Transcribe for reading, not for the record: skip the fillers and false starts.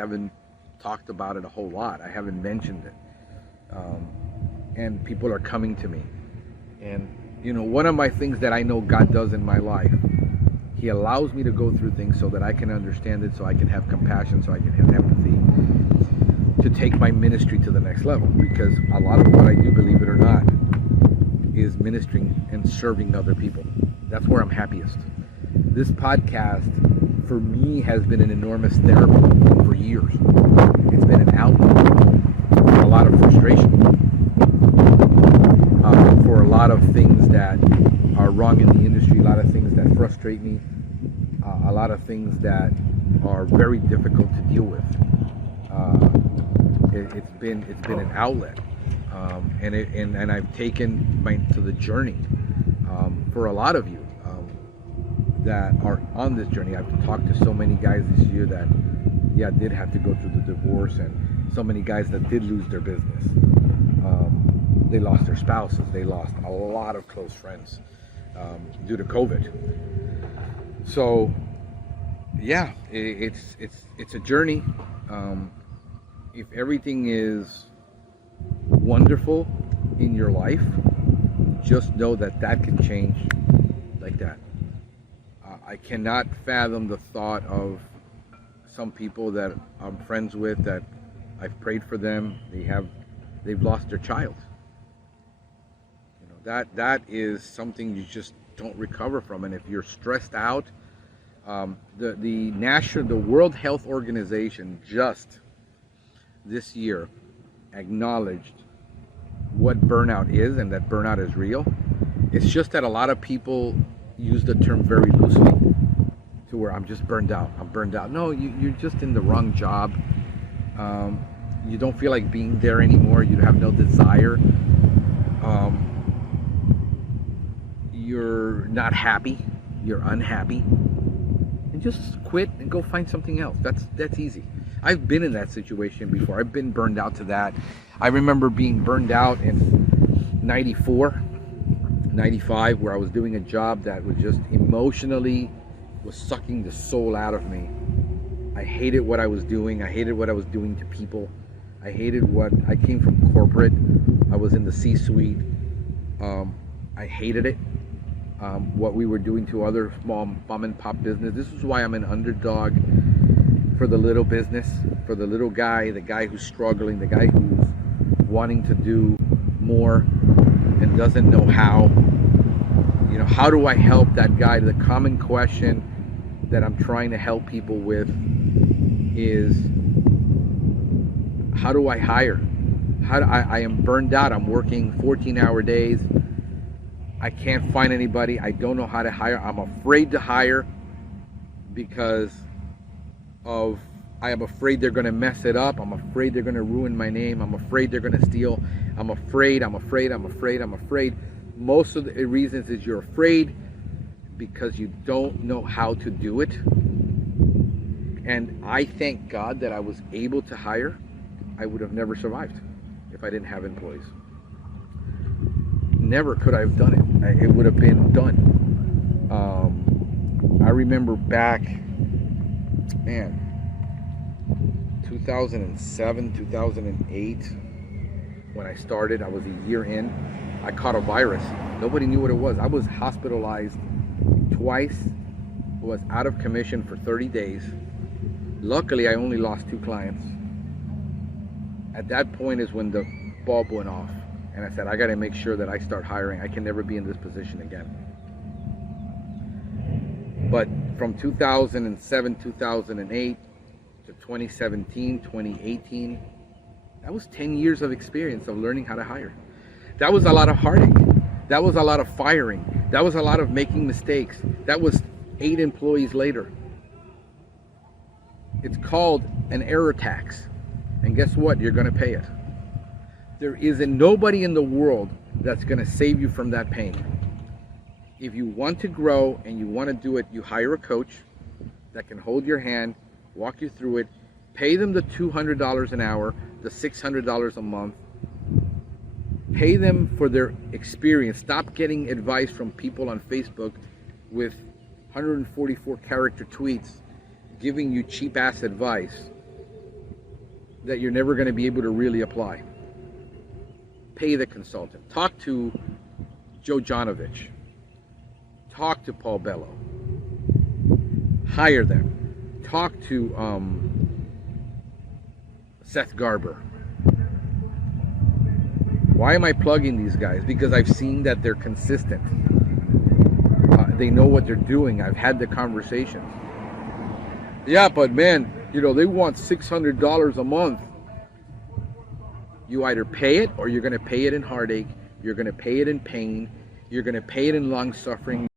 haven't talked about it a whole lot. I haven't mentioned it. And people are coming to me. And, one of my things that I know God does in my life, He allows me to go through things so that I can understand it, so I can have compassion, so I can have empathy, to take my ministry to the next level. Because a lot of what I do, believe it or not, is ministering and serving other people. That's where I'm happiest. This podcast, for me, has been an enormous therapy for years. It's been an outlet for a lot of frustration, for a lot of things that are wrong in the industry, a lot of things that frustrate me, a lot of things that are very difficult to deal with. It's been an outlet, and I've taken to the journey. For a lot of you that are on this journey, I've talked to so many guys this year that did have to go through the divorce, and so many guys that did lose their business. They lost their spouses. They lost a lot of close friends due to COVID. So it's a journey. If everything is wonderful in your life, just know that can change like that. I cannot fathom the thought of some people that I'm friends with, that I've prayed for them, they've lost their child. That is something you just don't recover from. And if you're stressed out, the World Health Organization just this year acknowledged what burnout is, and that burnout is real. It's just that a lot of people use the term very loosely, to where I'm just burned out. I'm burned out. No, you're just in the wrong job. You don't feel like being there anymore. You have no desire. You're not happy. You're unhappy. And just quit and go find something else. That's easy. I've been in that situation before. I've been burned out to that. I remember being burned out in 94, 95, where I was doing a job that was just emotionally was sucking the soul out of me. I hated what I was doing. I hated what I was doing to people. I came from corporate. I was in the C-suite. I hated it. What we were doing to other small mom and pop business. This is why I'm an underdog for the little business, for the little guy, the guy who's struggling, the guy who's wanting to do more and doesn't know how. How do I help that guy? The common question that I'm trying to help people with is, how do I hire? I am burned out. I'm working 14-hour days. I can't find anybody. I don't know how to hire. I'm afraid to hire because I am afraid they're going to mess it up. I'm afraid they're going to ruin my name. I'm afraid they're going to steal. I'm afraid. Most of the reasons is you're afraid because you don't know how to do it. And I thank God that I was able to hire. I would have never survived if I didn't have employees. Never could I have done it. It would have been done. I remember back, 2007, 2008, when I started, I was a year in. I caught a virus. Nobody knew what it was. I was hospitalized twice, was out of commission for 30 days. Luckily, I only lost 2 clients. At that point is when the bulb went off. And I said, I got to make sure that I start hiring. I can never be in this position again. But from 2007, 2008 to 2017, 2018, that was 10 years of experience of learning how to hire. That was a lot of heartache. That was a lot of firing. That was a lot of making mistakes. That was 8 employees later. It's called an error tax. And guess what? You're going to pay it. There isn't nobody in the world that's going to save you from that pain. If you want to grow and you want to do it, you hire a coach that can hold your hand, walk you through it, pay them the $200 an hour, the $600 a month. Pay them for their experience. Stop getting advice from people on Facebook with 144 character tweets giving you cheap ass advice. that you're never going to be able to really apply. Pay the consultant. Talk to Joe Jonovich. Talk to Paul Bello. Hire them. Talk to Seth Garber. Why am I plugging these guys? Because I've seen that they're consistent. They know what they're doing. I've had the conversations. Yeah, but man, you know, they want $600 a month. You either pay it, or you're going to pay it in heartache. You're going to pay it in pain. You're going to pay it in long suffering.